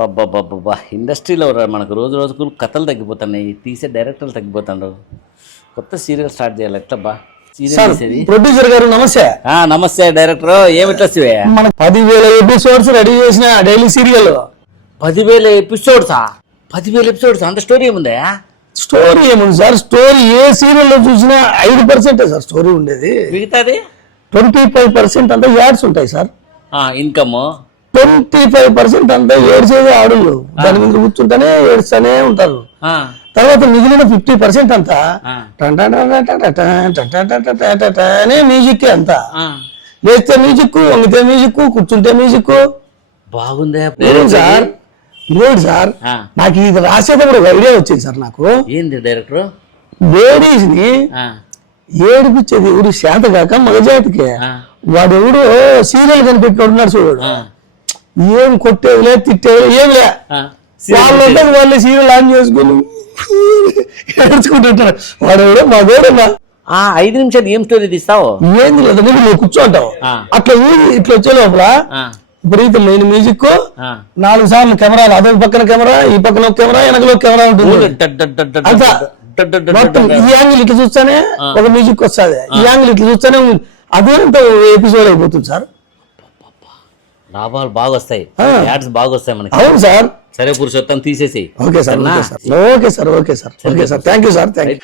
బాబా ఇండస్ట్రీలో మనకు రోజు రోజుకు కథలు తగ్గిపోతున్నాయి, తీసే డైరెక్టర్లు తగ్గిపోతున్నారు. కొత్త సీరియల్ స్టార్ట్ చేయాలి ఎట్లబ్బా? ప్రొడ్యూసర్ గారు నమస్తే. నమస్తే డైరెక్టర్, ఏమిట్లా మన 10,000 ఎపిసోడ్స్ రెడీ చేసిన డైలీ సీరియల్. 10,000 ఎపిసోడ్సా? 10,000 ఎపిసోడ్స్ అంత స్టోరీ ఏముందా? స్టోరీ ఏముంది సార్? స్టోరీ ఏ సీరియల్ లో చూసినా 5% సార్ స్టోరీ ఉండేది. మిగతాది 25% అంతా యాడ్స్ ఉంటాయి సార్. ఇన్కమ్ 25% అంతా ఏడ్చేది ఆడులు, దాని మీద కూర్చుంటేనే ఏడుస్తూనే ఉంటారు. తర్వాత మిగిలిన 50% అంతా అనే మ్యూజిక్ అంతా. లేస్తే మ్యూజిక్, వంగితే మ్యూజిక్, కూర్చుంటే మ్యూజిక్. బాగుందే సార్. లేదు సార్, నాకు ఇది రాసేటప్పుడు ఒక ఐడియా వచ్చింది సార్. నాకు ఏంది డైరెక్టర్, లేడీస్ ని ఏడిపించేది ఎవడు శాత కాక మగజాతికి. వాడు ఎవడు సీరియల్ కనిపెట్టినాడు చూడు, ఏం కొట్టేదిలే తిట్టేది ఏం లే, వాళ్ళు సీరియల్ ఆన్ చేసుకుని ఏడ్చుకుంటుంటారు. వాడు ఎవడో మగోడన్నా 5 నిమిషాలు ఏం స్టోరీ తీస్తావు? ఏంది లేదు, నువ్వు కూర్చోంటావు అట్లా ఊరి ఇట్లా వచ్చే లోపల విపరీతమైన మ్యూజిక్, 4 సార్లు కెమెరాలు, అదొక పక్కన కెమెరా, ఈ పక్కన ఒక కెమెరా, వెనకలో కెమెరా ఉంటుంది. మొత్తం ఈ యాంగిల్ ఇట్లా చూస్తానే ఒక మ్యూజిక్ వస్తుంది, ఈ యాంగిల్ ఇట్లా చూస్తానే అదేంత ఎపిసోడ్ అయిపోతుంది సార్. లాభాలు బాగా వస్తాయి, యాడ్స్ బాగా వస్తాయి మనకి. అవును సార్. సరే పురుషోత్తం తీసేసి. Okay sir, okay sir, okay sir, okay sir, okay sir. Thank you sir, thank you.